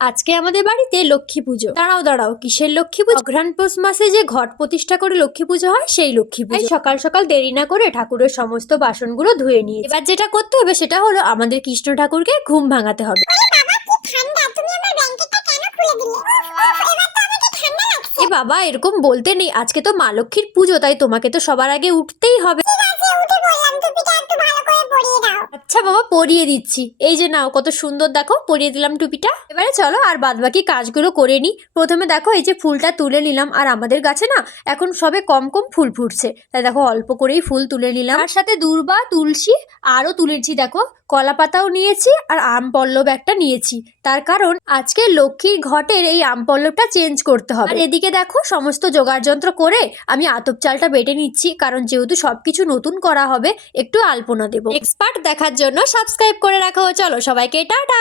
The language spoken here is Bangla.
আজকে আমাদের বাড়িতে লক্ষ্মী পুজো। দাঁড়াও দাঁড়াও, কিসের লক্ষ্মী পুজো? অঘ্রাণ পৌষ মাসে যে ঘট প্রতিষ্ঠা করে লক্ষ্মী পুজো হয় সেই লক্ষ্মী পুজো। সকাল সকাল দেরি না করে ঠাকুরের সমস্ত বাসনগুলো ধুয়ে নিয়ে এবার যেটা করতে হবে সেটা হলো আমাদের কৃষ্ণ ঠাকুরকে ঘুম ভাঙাতে হবে। এ বাবা, এরকম বলতে নেই, আজকে তো মা লক্ষ্মীর পুজো, তাই তোমাকে তো সবার আগে উঠতেই হবে। আচ্ছা বাবা, পরিয়ে দিচ্ছি। এই যে নাও, কত সুন্দর দেখো, পরিয়ে দিলাম টুপিটা। এবারে চলো আর বাদ বাকি কাজগুলো করে নি। প্রথমে দেখো এই যে ফুলটা তুলে নিলাম, আর আমাদের গাছে না এখন সবে কম কম ফুল ফুটছে, তাই দেখো অল্প করেই ফুল তুলে নিলাম। তার সাথে দূর্বা, তুলসী আরও তুলেছি, দেখো কলা পাতাও নিয়েছি আর আম পল্লব একটা নিয়েছি, তার কারণ আজকে লক্ষ্মীর ঘটের এই আম পল্লবটা চেঞ্জ করতে হবে। আর এদিকে দেখো সমস্ত জোগাড় যন্ত্র করে আমি আতপ চালটা বেটে নিচ্ছি, কারণ যেহেতু সবকিছু নতুন করা হবে একটু আলপনা দেবো। নেক্সট পার্ট দেখার জন্য সাবস্ক্রাইব করে রাখো। চলো সবাইকে টাটা।